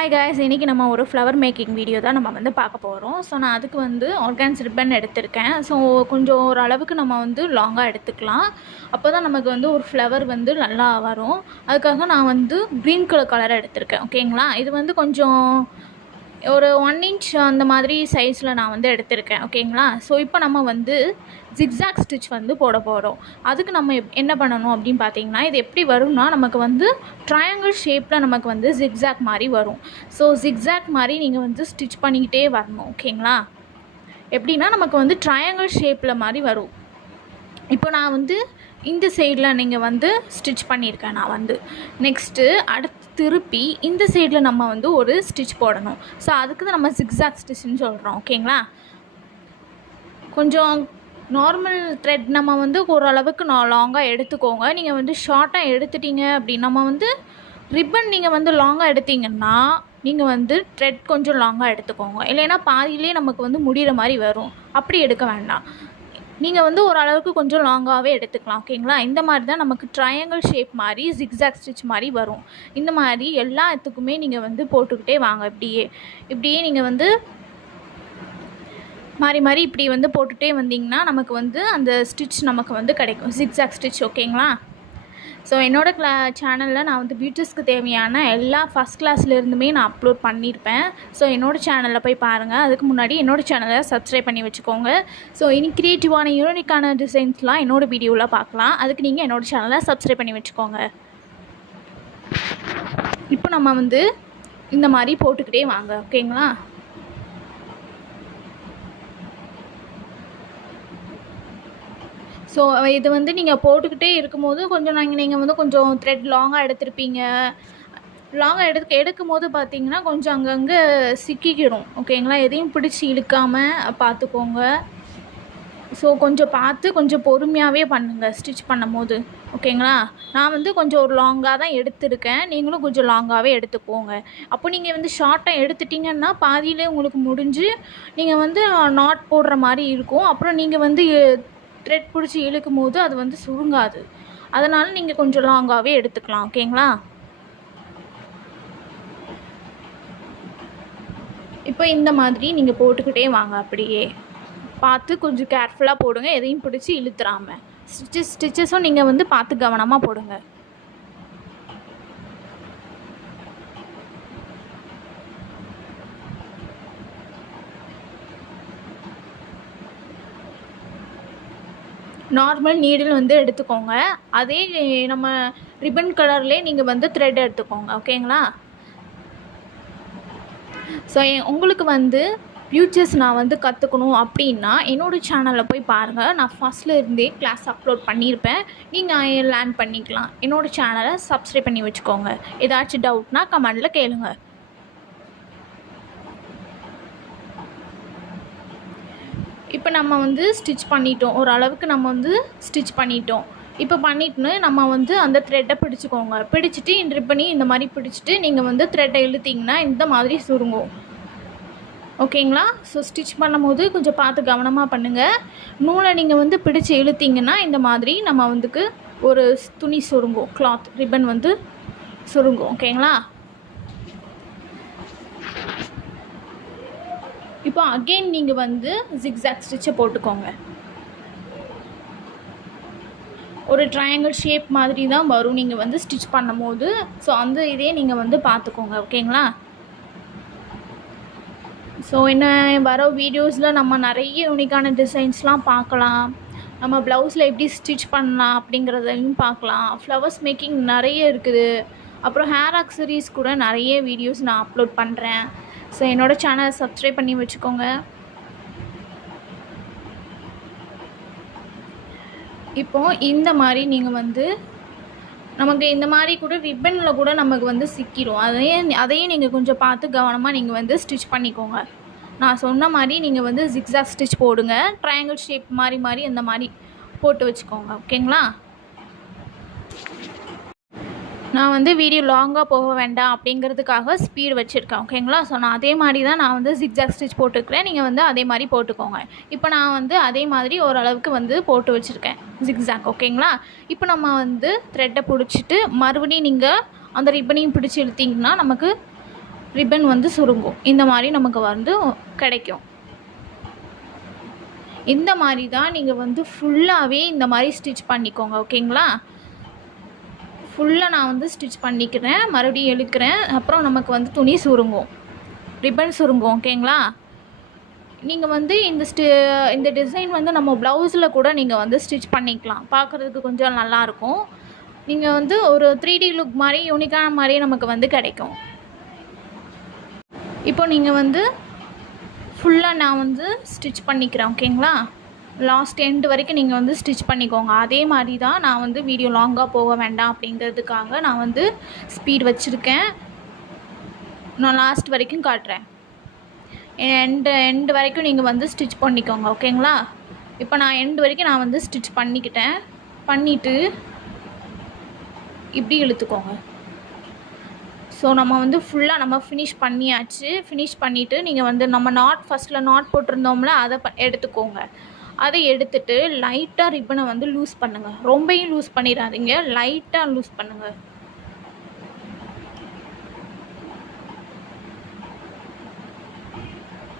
Hi guys, இன்றைக்கி நம்ம ஒரு ஃப்ளவர் மேக்கிங் வீடியோ தான் நம்ம வந்து பார்க்க போகிறோம். ஸோ நான் அதுக்கு வந்து ஆர்கான்ஸ் ரிப்பன் எடுத்திருக்கேன். ஸோ கொஞ்சம் ஓரளவுக்கு நம்ம வந்து லாங்காக எடுத்துக்கலாம். அப்போ தான் நமக்கு வந்து ஒரு ஃப்ளவர் வந்து நல்லா வரும். அதுக்காக நான் வந்து க்ரீன் கலர் எடுத்திருக்கேன். ஓகேங்களா, இது வந்து கொஞ்சம் ஒரு 1 இன்ச் அந்த மாதிரி சைஸில் நான் வந்து எடுத்திருக்கேன். ஓகேங்களா, ஸோ இப்போ நம்ம வந்து ஜிக்ஸாக் ஸ்டிச் வந்து போட போகிறோம். அதுக்கு நம்ம என்ன பண்ணணும் அப்படின்னு பார்த்தீங்கன்னா, இது எப்படி வரும்னா, நமக்கு வந்து ட்ரையாங்கிள் ஷேப்பில் நமக்கு வந்து ஜிக்ஸாக் மாதிரி வரும். ஸோ ஜிக்ஸாக் மாதிரி நீங்கள் வந்து ஸ்டிச் பண்ணிக்கிட்டே வரணும். ஓகேங்களா, எப்படின்னா நமக்கு வந்து ட்ரையாங்கிள் ஷேப்பில் மாதிரி வரும். இப்போ நான் வந்து இந்த சைடில் நீங்கள் வந்து ஸ்டிச் பண்ணியிருக்கேன். நான் வந்து நெக்ஸ்ட்டு அடுத்து திருப்பி இந்த சைடில் நம்ம வந்து ஒரு ஸ்டிச் போடணும். ஸோ அதுக்கு தான் நம்ம ஜிக்ஸாக் ஸ்டிச்சுன்னு சொல்கிறோம். ஓகேங்களா, கொஞ்சம் நார்மல் த்ரெட் நம்ம வந்து ஓரளவுக்கு லாங்காக எடுத்துக்கோங்க. நீங்கள் வந்து ஷார்ட்டாக எடுத்துட்டீங்க அப்படின்னு நம்ம வந்து ரிப்பன் நீங்கள் வந்து லாங்காக எடுத்திங்கன்னா நீங்கள் வந்து த்ரெட் கொஞ்சம் லாங்காக எடுத்துக்கோங்க. இல்லைன்னா பாதியிலே நமக்கு வந்து முடிகிற மாதிரி வரும். அப்படி எடுக்க வேண்டாம். நீங்கள் வந்து ஓரளவுக்கு கொஞ்சம் லாங்காகவே எடுத்துக்கலாம். ஓகேங்களா, இந்த மாதிரி தான் நமக்கு ட்ரையாங்கிள் ஷேப் மாதிரி ஜிக்ஸாக் ஸ்டிச் மாதிரி வரும். இந்த மாதிரி எல்லாத்துக்குமே நீங்கள் வந்து போட்டுக்கிட்டே வாங்க. இப்படியே நீங்கள் வந்து மாறி இப்படி வந்து போட்டுகிட்டே வந்தீங்கன்னா நமக்கு வந்து அந்த ஸ்டிச் நமக்கு வந்து கிடைக்கும், ஜிக்ஸாக் ஸ்டிச். ஓகேங்களா, ஸோ என்னோடய சேனலில் நான் வந்து பியூட்டிஸ்க்கு தேவையான எல்லா ஃபஸ்ட் கிளாஸ்லேருந்துமே நான் அப்லோட் பண்ணியிருப்பேன். ஸோ என்னோடய சேனலில் போய் பாருங்கள். அதுக்கு முன்னாடி என்னோடய சேனலை சப்ஸ்கிரைப் பண்ணி வச்சுக்கோங்க. ஸோ இனி க்ரியேட்டிவான யூனிக்கான டிசைன்ஸ்லாம் என்னோடய வீடியோவில் பார்க்கலாம். அதுக்கு நீங்கள் என்னோடய சேனலை சப்ஸ்கிரைப் பண்ணி வச்சுக்கோங்க. இப்போ நம்ம வந்து இந்த மாதிரி போட்டுக்கிட்டே வாங்க. ஓகேங்களா, ஸோ இது வந்து நீங்கள் போட்டுக்கிட்டே இருக்கும்போது கொஞ்சம் நீங்கள் வந்து கொஞ்சம் த்ரெட் லாங்காக எடுத்திருப்பீங்க. லாங்காக எடுக்கும் போது பார்த்தீங்கன்னா கொஞ்சம் அங்கங்கே சிக்கிக்கிடும். ஓகேங்களா, எதையும் பிடிச்சி இழுக்காமல் பார்த்துக்கோங்க. ஸோ கொஞ்சம் பார்த்து கொஞ்சம் பொறுமையாகவே பண்ணுங்கள் ஸ்டிச் பண்ணும் போது. ஓகேங்களா, நான் வந்து கொஞ்சம் ஒரு லாங்காக தான் எடுத்திருக்கேன். நீங்களும் கொஞ்சம் லாங்காகவே எடுத்துக்கோங்க. அப்போ நீங்கள் வந்து ஷார்ட்டாக எடுத்துட்டிங்கன்னா பாதியிலே உங்களுக்கு முடிஞ்சு நீங்கள் வந்து நாட் போடுற மாதிரி இருக்கும். அப்புறம் நீங்கள் வந்து த்ரெட் பிடிச்சி இழுக்கும் போது அது வந்து சுருங்காது. அதனால் நீங்கள் கொஞ்சம் லாங்காகவே எடுத்துக்கலாம். ஓகேங்களா, இப்போ இந்த மாதிரி நீங்கள் போட்டுக்கிட்டே வாங்க. அப்படியே பார்த்து கொஞ்சம் கேர்ஃபுல்லாக போடுங்க, எதையும் பிடிச்சி இழுத்துறாமல். ஸ்டிச்சஸும் நீங்கள் வந்து பார்த்து கவனமாக போடுங்க. நார்மல் நீடில் வந்து எடுத்துக்கோங்க. அதே நம்ம ரிப்பன் கலர்லேயே நீங்கள் வந்து த்ரெட் எடுத்துக்கோங்க. ஓகேங்களா, ஸோ உங்களுக்கு வந்து பியூச்சர்ஸ் நான் வந்து கற்றுக்கணும் அப்படின்னா என்னோடய சேனலில் போய் பாருங்கள். நான் ஃபஸ்ட்டில் இருந்தே கிளாஸ் அப்லோட் பண்ணியிருப்பேன். நீங்கள் லேர்ன் பண்ணிக்கலாம். என்னோடய சேனலை சப்ஸ்கிரைப் பண்ணி வச்சுக்கோங்க. ஏதாச்சும் டவுட்னா கமெண்டில் கேளுங்க. இப்போ நம்ம வந்து ஸ்டிச் பண்ணிட்டோம். ஓரளவுக்கு நம்ம வந்து ஸ்டிச் பண்ணிட்டோம். இப்போ பண்ணிட்டுன்னு நம்ம வந்து அந்த த்ரெட்டை பிடிச்சிக்கோங்க. பிடிச்சிட்டு ரிப்பனி இந்த மாதிரி பிடிச்சிட்டு நீங்கள் வந்து த்ரெட்டை இழுத்திங்கன்னா இந்த மாதிரி சுருங்கும். ஓகேங்களா, ஸோ ஸ்டிச் பண்ணும் போது கொஞ்சம் பார்த்து கவனமாக பண்ணுங்கள். நூலை நீங்கள் வந்து பிடிச்சி இழுத்திங்கன்னா இந்த மாதிரி நம்ம வந்துக்கு ஒரு துணி சுருங்கும், கிளாத் ரிப்பன் வந்து சுருங்கும். ஓகேங்களா, இப்போ அகெயின் நீங்கள் வந்து ஜிக்ஸாக் ஸ்டிச்சை போட்டுக்கோங்க. ஒரு ட்ரையாங்கிள் ஷேப் மாதிரி தான் வரும் நீங்கள் வந்து ஸ்டிச் பண்ணும் போது. ஸோ அந்த இதே நீங்கள் வந்து பார்த்துக்கோங்க. ஓகேங்களா, ஸோ என்ன வர வீடியோஸில் நம்ம நிறைய யூனிக்கான டிசைன்ஸ்லாம் பார்க்கலாம். நம்ம ப்ளவுஸில் எப்படி ஸ்டிச் பண்ணலாம் அப்படிங்கிறதையும் பார்க்கலாம். ஃப்ளவர்ஸ் மேக்கிங் நிறைய இருக்குது. அப்புறம் ஹேர் ஆக்சரிஸ் கூட நிறைய வீடியோஸ் நான் அப்லோட் பண்ணுறேன். ஸோ என்னோடய சேனலை சப்ஸ்கிரைப் பண்ணி வச்சுக்கோங்க. இப்போது இந்த மாதிரி நீங்கள் வந்து நமக்கு இந்த மாதிரி கூட ரிப்பனில் கூட நமக்கு வந்து சிக்கிடும். அதையும் நீங்கள் கொஞ்சம் பார்த்து கவனமாக நீங்கள் வந்து ஸ்டிச் பண்ணிக்கோங்க. நான் சொன்ன மாதிரி நீங்கள் வந்து ஜிக்ஸாக் ஸ்டிச் போடுங்க. ட்ரையாங்கிள் ஷேப் மாதிரி அந்த மாதிரி போட்டு வச்சுக்கோங்க. ஓகேங்களா, நான் வந்து வீடியோ லாங்காக போக வேண்டாம் அப்படிங்கிறதுக்காக ஸ்பீடு வச்சுருக்கேன். ஓகேங்களா, ஸோ நான் அதே மாதிரி தான் நான் வந்து ஜிக்ஸாக் ஸ்டிச் போட்டுக்கிறேன். நீங்கள் வந்து அதே மாதிரி போட்டுக்கோங்க. இப்போ நான் வந்து அதே மாதிரி ஓரளவுக்கு வந்து போட்டு வச்சுருக்கேன் ஜிக்ஸாக். ஓகேங்களா, இப்போ நம்ம வந்து த்ரெட்டை பிடிச்சிட்டு மறுபடியும் நீங்கள் அந்த ரிப்பனையும் பிடிச்சி இழுத்திங்கன்னா நமக்கு ரிப்பன் வந்து சுருங்கும். இந்த மாதிரி நமக்கு வந்து கிடைக்கும். இந்த மாதிரி தான் நீங்கள் வந்து ஃபுல்லாகவே இந்த மாதிரி ஸ்டிச் பண்ணிக்கோங்க. ஓகேங்களா? ஃபுல்லாக நான் வந்து ஸ்டிச் பண்ணிக்கிறேன், மறுபடியும் இழுக்கிறேன். அப்புறம் நமக்கு வந்து துணி சுருங்கும், ரிப்பன் சுருங்கும். ஓகேங்களா? நீங்கள் வந்து இந்த டிசைன் வந்து நம்ம ப்ளவுஸில் கூட நீங்கள் வந்து ஸ்டிச் பண்ணிக்கலாம். பார்க்குறதுக்கு கொஞ்சம் நல்லாயிருக்கும். நீங்கள் வந்து ஒரு 3D லுக் மாதிரி யூனிக்கான மாதிரி நமக்கு வந்து கிடைக்கும். இப்போ நீங்கள் வந்து ஃபுல்லாக நான் வந்து ஸ்டிச் பண்ணிக்கிறேன். ஓகேங்களா? லாஸ்ட் எண்டு வரைக்கும் நீங்கள் வந்து ஸ்டிச் பண்ணிக்கோங்க. அதே மாதிரி தான் நான் வந்து வீடியோ லாங்காக போக வேண்டாம் அப்படிங்கிறதுக்காக நான் வந்து ஸ்பீட் வச்சுருக்கேன். நான் லாஸ்ட் வரைக்கும் காட்டுறேன். எண்டு வரைக்கும் நீங்கள் வந்து ஸ்டிச் பண்ணிக்கோங்க. ஓகேங்களா? இப்போ நான் எண்டு வரைக்கும் நான் வந்து ஸ்டிச் பண்ணிக்கிட்டேன். பண்ணிவிட்டு இப்படி இழுத்துக்கோங்க. ஸோ நம்ம வந்து ஃபுல்லாக நம்ம ஃபினிஷ் பண்ணியாச்சு. ஃபினிஷ் பண்ணிவிட்டு நீங்கள் வந்து நம்ம ஃபஸ்ட்டில் நாட் போட்டிருந்தோம்ல, அதை எடுத்துக்கோங்க. அதை எடுத்துகிட்டு லைட்டாக ரிப்பனை வந்து லூஸ் பண்ணுங்கள். ரொம்பையும் லூஸ் பண்ணிடாதீங்க, லைட்டாக லூஸ் பண்ணுங்கள்.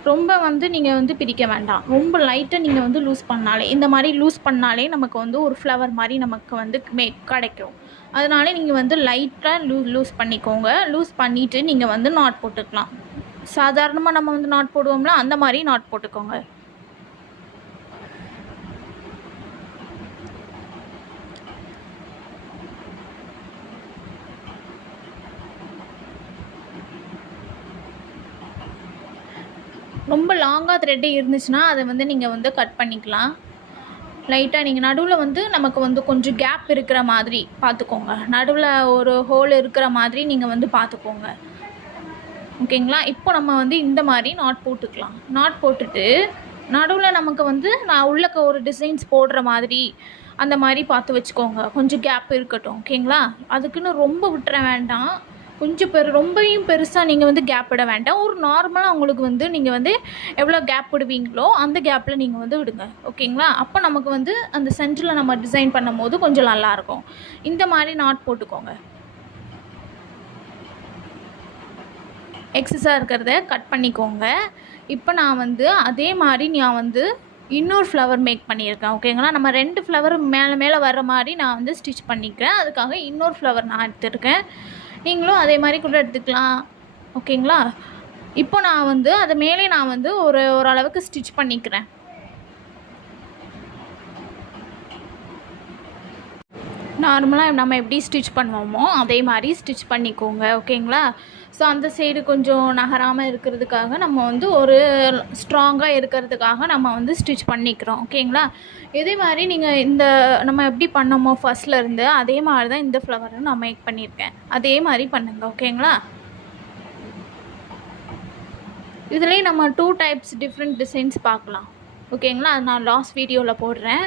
ரொம்ப வந்து நீங்கள் வந்து பிரிக்க வேண்டாம். ரொம்ப லைட்டாக நீங்கள் வந்து லூஸ் பண்ணாலே, இந்த மாதிரி லூஸ் பண்ணாலே நமக்கு வந்து ஒரு ஃப்ளவர் மாதிரி நமக்கு வந்து கிடைக்கும். அதனால நீங்கள் வந்து லைட்டாக லூஸ் பண்ணிக்கோங்க. லூஸ் பண்ணிவிட்டு நீங்கள் வந்து நாட் போட்டுக்கலாம். சாதாரணமாக நம்ம வந்து நாட் போடுவோம்ல, அந்த மாதிரி நாட் போட்டுக்கோங்க. ரொம்ப லாங்காக த்ரெட்டு இருந்துச்சுன்னா அதை வந்து நீங்கள் வந்து கட் பண்ணிக்கலாம். லைட்டாக நீங்கள் நடுவில் வந்து நமக்கு வந்து கொஞ்சம் கேப் இருக்கிற மாதிரி பார்த்துக்கோங்க. நடுவில் ஒரு ஹோல் இருக்கிற மாதிரி நீங்கள் வந்து பார்த்துக்கோங்க. ஓகேங்களா? இப்போ நம்ம வந்து இந்த மாதிரி நாட் போட்டுக்கலாம். நாட் போட்டுட்டு நடுவில் நமக்கு வந்து நான் உள்ளக்க ஒரு டிசைன்ஸ் போடுற மாதிரி அந்த மாதிரி பார்த்து வச்சுக்கோங்க. கொஞ்சம் கேப் இருக்கட்டும். ஓகேங்களா? அதுக்குன்னு ரொம்ப விட்டுற வேண்டாம். கொஞ்சம் ரொம்பவும் பெருசாக நீங்கள் வந்து கேப் விட வேண்டாம். ஒரு நார்மலாக உங்களுக்கு வந்து நீங்கள் வந்து எவ்வளோ கேப் விடுவீங்களோ அந்த கேப்பில் நீங்கள் வந்து விடுங்க. ஓகேங்களா? அப்போ நமக்கு வந்து அந்த சென்டரில் நம்ம டிசைன் பண்ணும் போது கொஞ்சம் நல்லாயிருக்கும். இந்த மாதிரி நாட் போட்டுக்கோங்க. எக்ஸஸாக இருக்கிறத கட் பண்ணிக்கோங்க. இப்போ நான் வந்து அதே மாதிரி நான் வந்து இன்னொரு ஃப்ளவர் மேக் பண்ணியிருக்கேன். ஓகேங்களா? நம்ம 2 ஃப்ளவர் மேலே வர்ற மாதிரி நான் வந்து ஸ்டிச் பண்ணிக்கிறேன். அதுக்காக இன்னொரு ஃப்ளவர் நான் எடுத்துருக்கேன். நீங்களும் அதே மாதிரி கூட எடுத்துக்கலாம். ஓகேங்களா? இப்போ நான் வந்து அது மேலே நான் வந்து ஓரளவுக்கு ஸ்டிச் பண்ணிக்கிறேன். நார்மலாக நம்ம எப்படி ஸ்டிச் பண்ணுவோமோ அதே மாதிரி ஸ்டிச் பண்ணிக்கோங்க. ஓகேங்களா? ஸோ அந்த சைடு கொஞ்சம் நகராமல் இருக்கிறதுக்காக நம்ம வந்து ஒரு ஸ்ட்ராங்காக இருக்கிறதுக்காக நம்ம வந்து ஸ்டிச் பண்ணிக்கிறோம். ஓகேங்களா? இதே மாதிரி நீங்கள் நம்ம எப்படி பண்ணோமோ ஃபஸ்ட்லேருந்து அதே மாதிரி தான் இந்த ஃப்ளவரும் நான் மேக் பண்ணியிருக்கேன். அதே மாதிரி பண்ணுங்க. ஓகேங்களா? இதுலேயே நம்ம 2 டைப்ஸ் டிஃப்ரெண்ட் டிசைன்ஸ் பார்க்கலாம். ஓகேங்களா? அது நான் லாஸ்ட் வீடியோவில் போடுறேன்.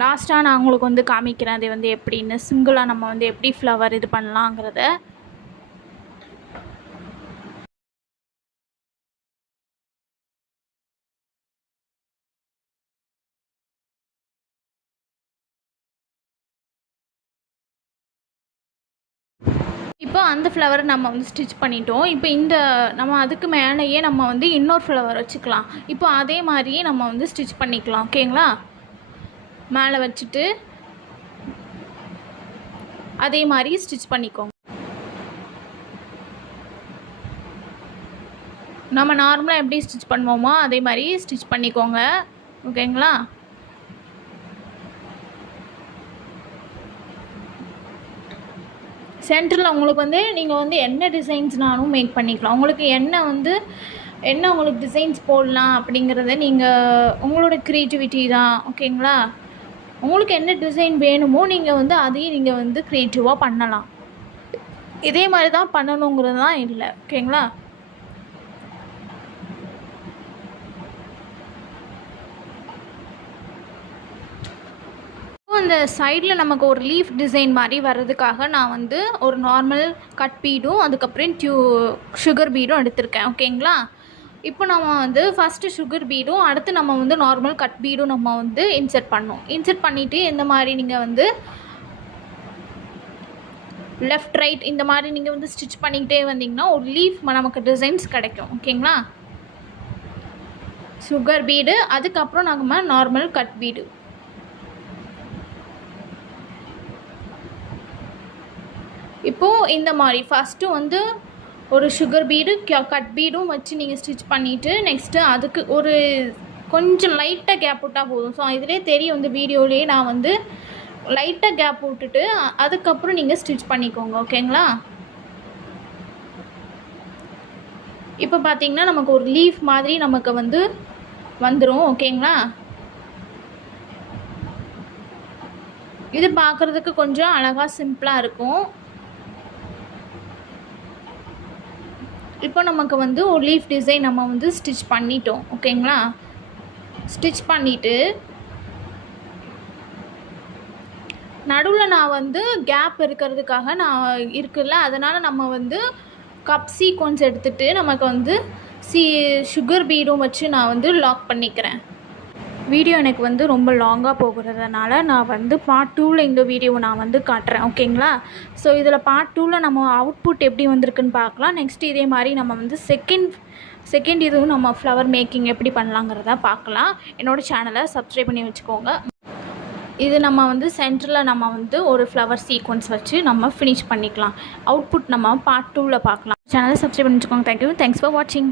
லாஸ்ட்டாக நான் உங்களுக்கு வந்து காமிக்கிறேன் அது வந்து எப்படின்னு, சிங்கிளாக நம்ம வந்து எப்படி ஃப்ளவர் இது பண்ணலாங்கிறத. இப்போ அந்த ஃப்ளவரை நம்ம வந்து ஸ்டிச் பண்ணிட்டோம். இப்போ நம்ம அதுக்கு மேலேயே நம்ம வந்து இன்னொரு ஃப்ளவர் வச்சுக்கலாம். இப்போ அதே மாதிரியே நம்ம வந்து ஸ்டிச் பண்ணிக்கலாம். ஓகேங்களா? மேலே வச்சுட்டு அதே மாதிரி ஸ்டிச் பண்ணிக்கோங்க. நம்ம நார்மலாக எப்படி ஸ்டிச் பண்ணுவோமோ அதே மாதிரி ஸ்டிச் பண்ணிக்கோங்க. ஓகேங்களா? சென்டரில் உங்களுக்கு வந்து நீங்கள் வந்து என்ன டிசைன்ஸ்னாலும் மேக் பண்ணிக்கலாம். உங்களுக்கு என்ன உங்களுக்கு டிசைன்ஸ் போடலாம் அப்படிங்கிறத நீங்கள் உங்களோட க்ரியேட்டிவிட்டி தான். ஓகேங்களா? உங்களுக்கு என்ன டிசைன் வேணுமோ நீங்கள் வந்து அதையும் நீங்கள் வந்து க்ரியேட்டிவாக பண்ணலாம். இதே மாதிரி தான் பண்ணணுங்கிறது தான் இல்லை. ஓகேங்களா? அந்த சைடில் நமக்கு ஒரு லீஃப் டிசைன் மாதிரி வர்றதுக்காக நான் வந்து ஒரு நார்மல் கட் பீடும் அதுக்கப்புறம் சுகர் பீடும் எடுத்திருக்கேன். ஓகேங்களா? இப்போ நம்ம வந்து ஃபஸ்ட்டு சுகர் பீடும் அடுத்து நம்ம வந்து நார்மல் கட் பீடும் நம்ம வந்து இன்சர்ட் பண்ணிவிட்டு இந்த மாதிரி நீங்கள் வந்து லெஃப்ட் ரைட் இந்த மாதிரி நீங்கள் வந்து ஸ்டிச் பண்ணிக்கிட்டே வந்தீங்கன்னா ஒரு லீஃப் நமக்கு டிசைன்ஸ் கிடைக்கும். ஓகேங்களா? சுகர் பீடு, அதுக்கப்புறம் நம்ம நார்மல் கட் பீடு. இப்போது இந்த மாதிரி ஃபஸ்ட்டு வந்து ஒரு சுகர் பீடு கட் பீடும் வச்சு நீங்கள் ஸ்டிச் பண்ணிவிட்டு நெக்ஸ்ட்டு அதுக்கு ஒரு கொஞ்சம் லைட்டாக கேப் விட்டால் போதும். ஸோ இதிலே தெரியும் இந்த வீடியோலேயே நான் வந்து லைட்டாக கேப் விட்டுட்டு அதுக்கப்புறம் நீங்கள் ஸ்டிச் பண்ணிக்கோங்க. ஓகேங்களா? இப்போ பார்த்தீங்கன்னா நமக்கு ஒரு லீஃப் மாதிரி நமக்கு வந்து வந்துடும். ஓகேங்களா? இது பார்க்குறதுக்கு கொஞ்சம் அழகாக சிம்பிளாக இருக்கும். இப்போ நமக்கு வந்து ஒரு லீஃப் டிசைன் நம்ம வந்து ஸ்டிச் பண்ணிட்டோம். ஓகேங்களா? ஸ்டிச் பண்ணிவிட்டு நடுவில் நான் வந்து கேப் இருக்கிறதுக்காக நான் இருக்குல்ல, அதனால் நம்ம வந்து கப் சீக்வன்ஸ் எடுத்துகிட்டு நமக்கு வந்து சுகர் பீடும் வச்சு நான் வந்து லாக் பண்ணிக்கிறேன். வீடியோ எனக்கு வந்து ரொம்ப லாங்காக போகிறதுனால நான் வந்து பார்ட் 2ல் இந்த வீடியோவை நான் வந்து காட்டுறேன். ஓகேங்களா? ஸோ இதில் பார்ட் 2ல் நம்ம அவுட்புட் எப்படி வந்திருக்குன்னு பார்க்கலாம். நெக்ஸ்ட் இதே மாதிரி நம்ம வந்து செகண்ட் இதுவும் நம்ம ஃப்ளவர் மேக்கிங் எப்படி பண்ணலாங்கிறத பார்க்கலாம். என்னோடய சேனலை சப்ஸ்கிரைப் பண்ணி வச்சுக்கோங்க. இது நம்ம வந்து சென்டரில் நம்ம வந்து ஒரு ஃப்ளவர் சீக்வன்ஸ் வச்சு நம்ம ஃபினிஷ் பண்ணிக்கலாம். அவுட்புட் நம்ம பார்ட் 2ல் பார்க்கலாம். சேனலை சப்ஸ்கிரைப் பண்ணி வச்சுக்கோங்க. தேங்க்யூ. தேங்க்ஸ் ஃபார் வாட்சிங்.